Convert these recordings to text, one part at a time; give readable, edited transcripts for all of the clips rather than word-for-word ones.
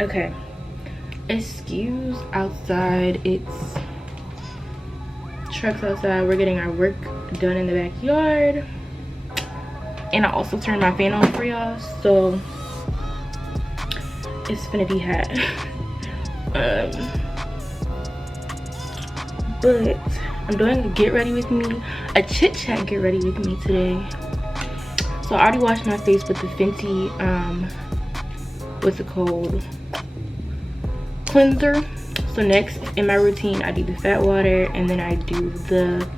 Okay, excuse outside, it's trucks outside. We're getting our work done in the backyard, and I also turned my fan on for y'all, so it's gonna be hot. But I'm doing a get ready with me, a chit chat get ready with me today. So I already washed my face with the Fenty what's it called, cleanser. So next in my routine, I do the fat water, and then I do the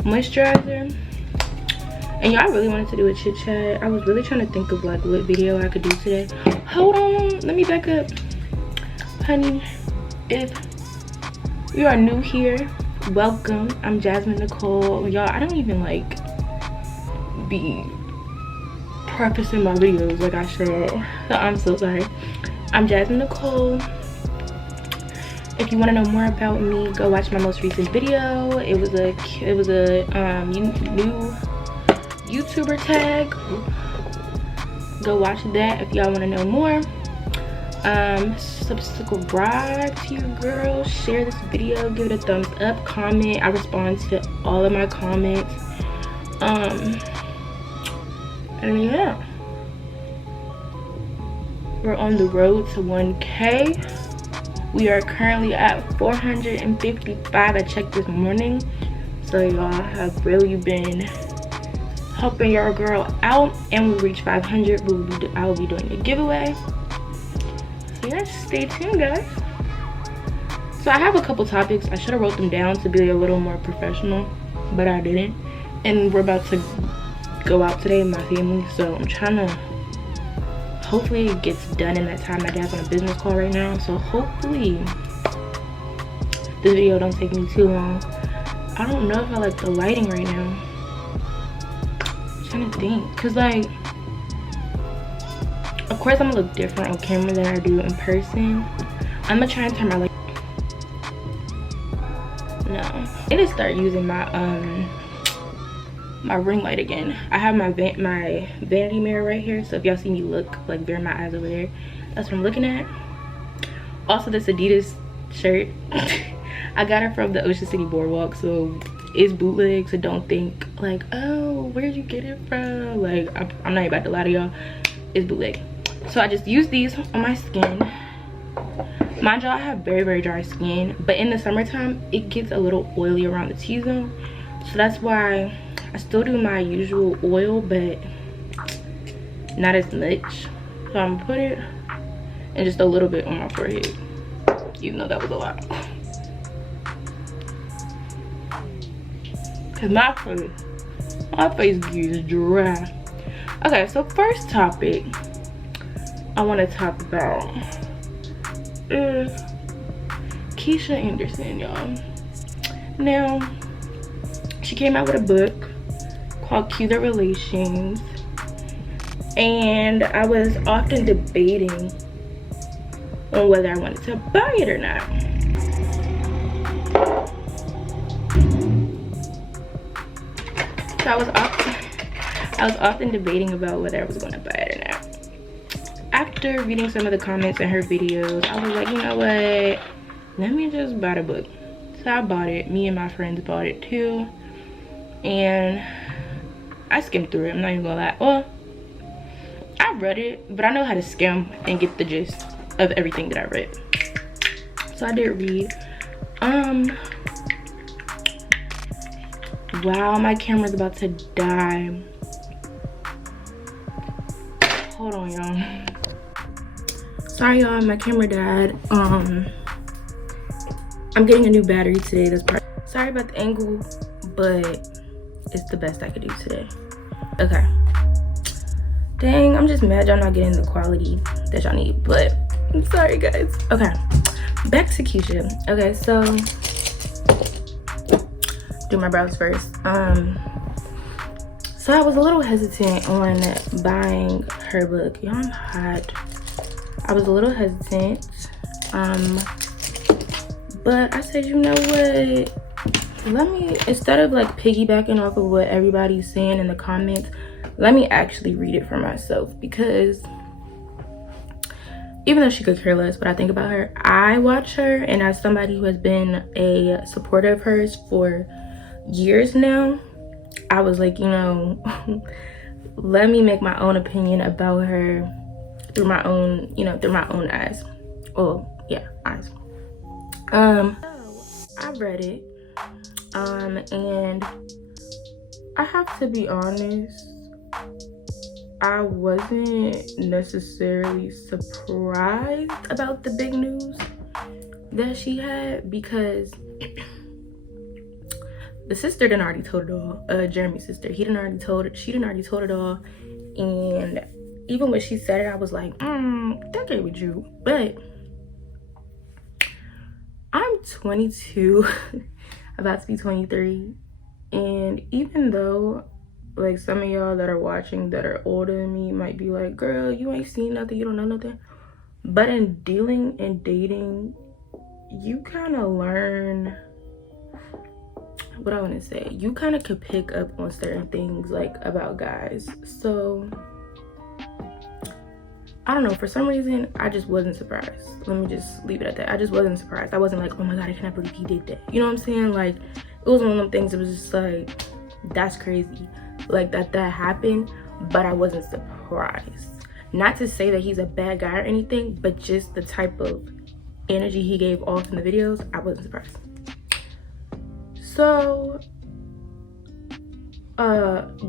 moisturizer. And y'all, I really wanted to do a chit chat. I was really trying to think of like what video I could do today. Hold on, let me back up. Honey, if you are new here, welcome. I'm Jasmine Nicole. Y'all, I don't even like be prefacing my videos like I should. So I'm so sorry. I'm Jasmine Nicole. If you want to know more about me, go watch my most recent video. It was a new YouTuber tag. Go watch that if y'all want to know more. Subscribe to your girl, share this video, give it a thumbs up, comment. I respond to all of my comments. And yeah, we're on the road to 1K. We are currently at 455. I checked this morning, so y'all have really been helping your girl out. And we reach 500, I will be doing a giveaway. So yeah, stay tuned, guys. So I have a couple topics. I should have wrote them down to be a little more professional, but I didn't. And we're about to go out today with my family, so I'm trying to, hopefully it gets done in that time. My dad's on a business call right now, so hopefully this video don't take me too long. I don't know if I like the lighting right now. I'm trying to think, because like, of course I'm gonna look different on camera than I do in person. I'm gonna try and turn my light. No, I need to start using my my ring light again. I have my vanity mirror right here, so if y'all see me look like bare my eyes over there, that's what I'm looking at. Also, this Adidas shirt I got it from the Ocean City Boardwalk, so it's bootleg, so don't think like, oh, where'd you get it from? Like, I'm not about to lie to y'all, it's bootleg. So I just use these on my skin. Mind y'all, I have very, very dry skin, but in the summertime it gets a little oily around the T-zone, so that's why I still do my usual oil, but not as much. So I'm gonna put it and just a little bit on my forehead, even though that was a lot. Cause my face gets dry. Okay, so first topic I want to talk about is Keesha Anderson, y'all. Now, she came out with a book called Cue the Relations, and I was often debating on whether I wanted to buy it or not. So I was often debating about whether I was going to buy it or not. After reading some of the comments in her videos, I was like, you know what, let me just buy the book. So I bought it. Me and my friends bought it too, and I skimmed through it. I'm not even gonna lie. Well, I read it, but I know how to skim and get the gist of everything that I read. So I did read. Wow, my camera's about to die. Hold on, y'all. Sorry, y'all, my camera died. I'm getting a new battery today. That's part. Sorry about the angle, but it's the best I could do today. Okay. Dang, I'm just mad y'all not getting the quality that y'all need, but I'm sorry, guys. Okay, back to Keesha. Okay, so do my brows first. So I was a little hesitant on buying her book. Y'all, I'm hot. I was a little hesitant. But I said, you know what? Let me, instead of like piggybacking off of what everybody's saying in the comments, let me actually read it for myself, because even though she could care less what I think about her, I watch her, and as somebody who has been a supporter of hers for years now, I was like, you know, let me make my own opinion about her through my own, you know, through my own eyes. Oh yeah, eyes. I read it, and I have to be honest, I wasn't necessarily surprised about the big news that she had, because the sister done already told it all. Jeremy's sister, she done already told it all. And even when she said it, I was like, that can't be true. But I'm 22, about to be 23, and even though like some of y'all that are watching that are older than me might be like, girl, you ain't seen nothing, you don't know nothing, but in dealing and dating, you kind of learn, what I want to say, you kind of could pick up on certain things like about guys. So I don't know, for some reason I just wasn't surprised. Let me just leave it at that. I just wasn't surprised. I wasn't like, oh my god, I cannot believe he did that, you know what I'm saying? Like, it was one of them things, it was just like, that's crazy, like that happened. But I wasn't surprised. Not to say that he's a bad guy or anything, but just the type of energy he gave off in the videos, I wasn't surprised. So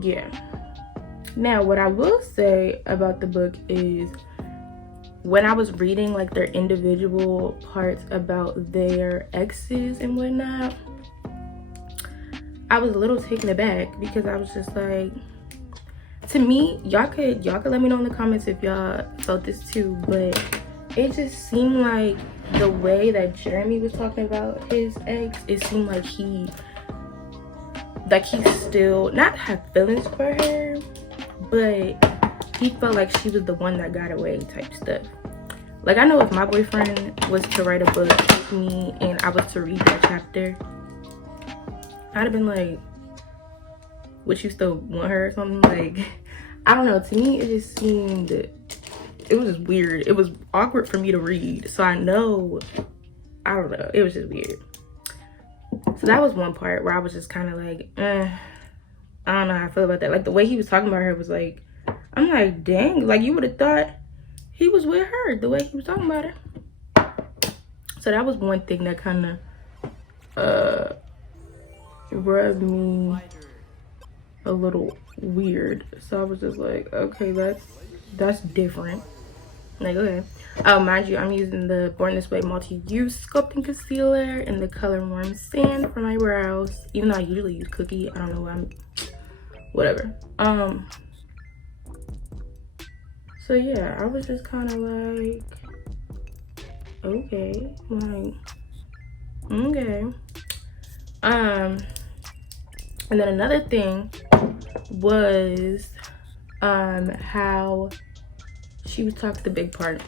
yeah. Now what I will say about the book is, when I was reading like their individual parts about their exes and whatnot, I was a little taken aback, because I was just like, to me, y'all could let me know in the comments if y'all felt this too, but it just seemed like the way that Jeremy was talking about his ex, it seemed like he still not have feelings for her, but he felt like she was the one that got away type stuff. Like, I know if my boyfriend was to write a book with me and I was to read that chapter, I'd have been like, would you still want her or something? Like, I don't know, to me it just seemed, it was just weird. It was awkward for me to read, so I don't know, it was just weird. So that was one part where I was just kind of like, I don't know how I feel about that. Like, the way he was talking about her was like, I'm like, dang, like, you would have thought he was with her, the way he was talking about her. So that was one thing that kind of rubbed me a little weird. So I was just like, okay, that's different. Like, okay. Mind you, I'm using the Born This Way multi-use sculpting concealer in the color Warm Sand for my brows, even though I usually use Cookie. I don't know why. Whatever. So yeah, I was just kind of like, okay, like, okay. And then another thing was how she was talking the big part,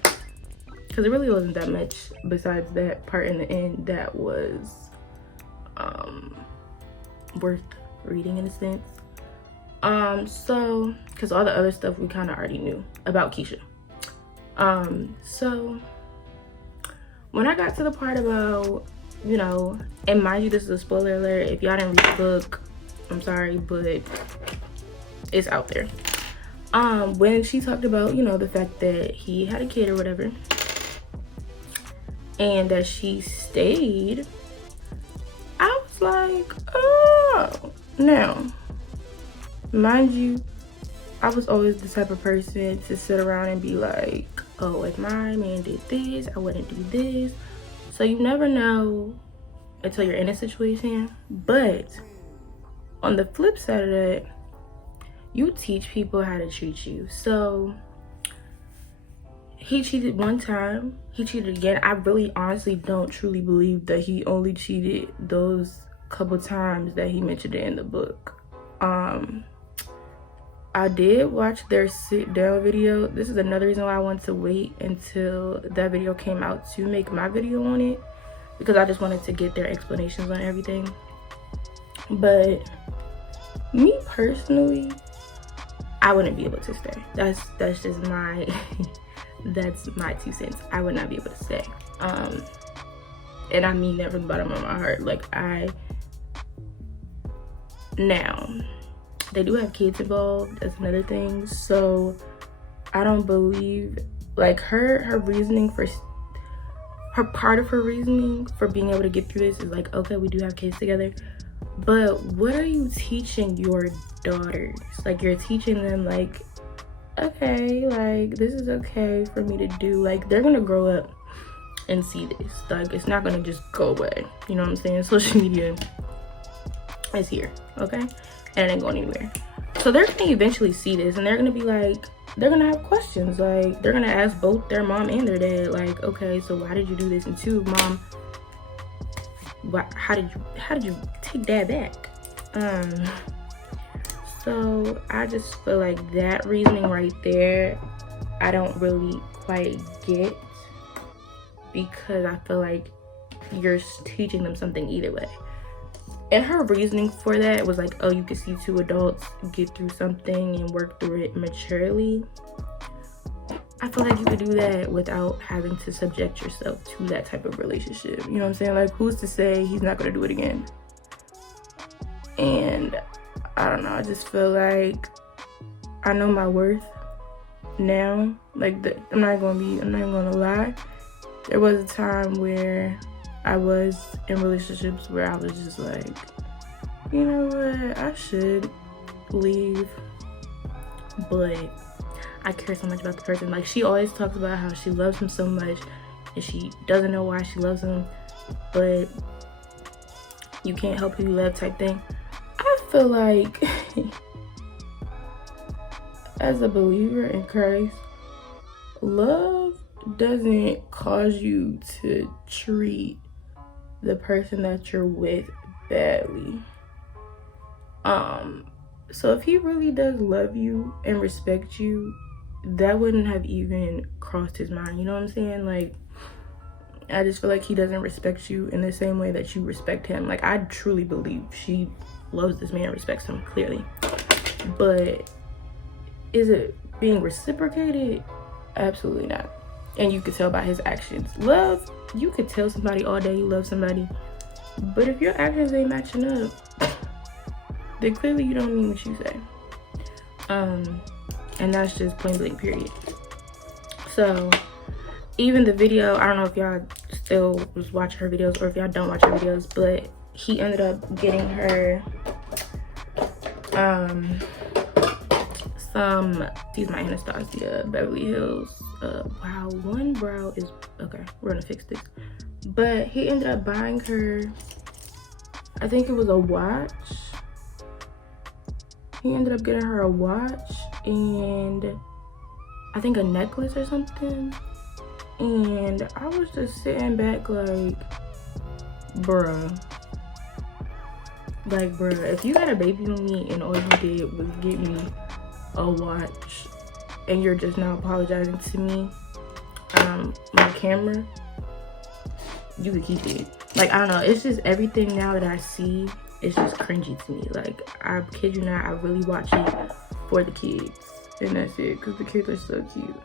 because it really wasn't that much besides that part in the end that was worth reading in a sense. So because all the other stuff we kind of already knew about Keesha. So when I got to the part about, you know, and mind you, this is a spoiler alert, if y'all didn't read the book, I'm sorry, but it's out there. When she talked about, you know, the fact that he had a kid or whatever, and that she stayed, I was like, oh. Now, mind you, I was always the type of person to sit around and be like, oh, if my man did this, I wouldn't do this. So you never know until you're in a situation. But on the flip side of that, you teach people how to treat you. So he cheated one time, he cheated again. I really honestly don't truly believe that he only cheated those couple times that he mentioned it in the book. I did watch their sit down video. This is another reason why I wanted to wait until that video came out to make my video on it, because I just wanted to get their explanations on everything. But me personally, I wouldn't be able to stay. That's just my that's my 2 cents. I would not be able to stay. And I mean that from the bottom of my heart. Like, now they do have kids involved, that's another thing. So I don't believe, like, her reasoning for part of her reasoning for being able to get through this is like, okay, we do have kids together, but what are you teaching your daughters? Like, you're teaching them, like, okay, like, this is okay for me to do. Like, they're gonna grow up and see this. Like, it's not gonna just go away, you know what I'm saying? Social media is here, okay, and it ain't going anywhere. So they're gonna eventually see this, and they're gonna be like, they're gonna have questions. Like, they're gonna ask both their mom and their dad, like, okay, so why did you do this? And 2, mom, how did you take dad back? So I just feel like that reasoning right there, I don't really quite get, because I feel like you're teaching them something either way. And her reasoning for that was like, oh, you can see 2 adults get through something and work through it maturely. I feel like you could do that without having to subject yourself to that type of relationship. You know what I'm saying? Like, who's to say he's not gonna do it again? And I don't know, I just feel like I know my worth now. Like, I'm not gonna lie. There was a time where I was in relationships where I was just like, you know what, I should leave, but I care so much about the person. Like, she always talks about how she loves him so much and she doesn't know why she loves him, but you can't help who you love type thing. I feel like as a believer in Christ, love doesn't cause you to treat the person that you're with badly. So if he really does love you and respect you, that wouldn't have even crossed his mind, you know what I'm saying? Like, I just feel like he doesn't respect you in the same way that you respect him. Like, I truly believe she loves this man, respects him, clearly, but is it being reciprocated? Absolutely not. And you could tell by his actions. Love, you could tell somebody all day you love somebody, but if your actions ain't matching up, then clearly you don't mean what you say. And that's just plain blank, period. So even the video, I don't know if y'all still was watching her videos or if y'all don't watch her videos, but he ended up getting her some, these my Anastasia Beverly Hills. Wow, one brow is, okay, we're gonna fix this. But he ended up buying her, I think it was a watch. He ended up getting her a watch and I think a necklace or something. And I was just sitting back like, bruh. Like, bruh, if you had a baby on me and all you did was get me a watch and you're just now apologizing to me, my camera, you could keep it. Like, I don't know, it's just everything now that I see, it's just cringy to me. Like, I kid you not, I really watch it for the kids, and that's it, because the kids are so cute.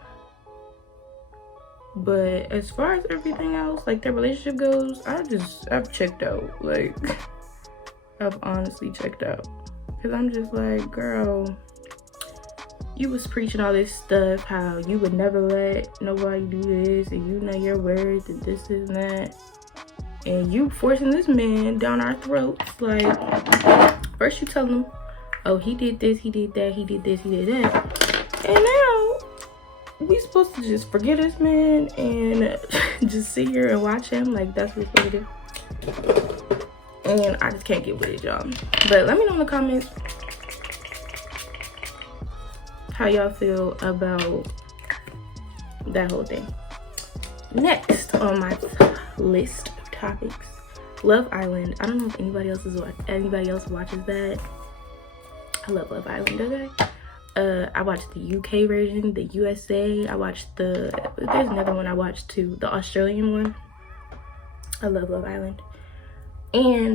But as far as everything else, like their relationship goes, I've checked out. Like, I've honestly checked out, because I'm just like, girl, you was preaching all this stuff, how you would never let nobody do this, and you know your worth, and this and that, and you forcing this man down our throats. Like, first you tell him, oh, he did this, he did that, he did this, he did that, and now we supposed to just forget this man and just sit here and watch him? Like, that's what we're supposed to do? And I just can't get with it, y'all. But let me know in the comments how y'all feel about that whole thing. Next on my list of topics, Love Island. I don't know if anybody else watches that. I love Love Island, okay? I watched the UK version, the USA. I watched there's another one I watched too, the Australian one. I love Love Island. And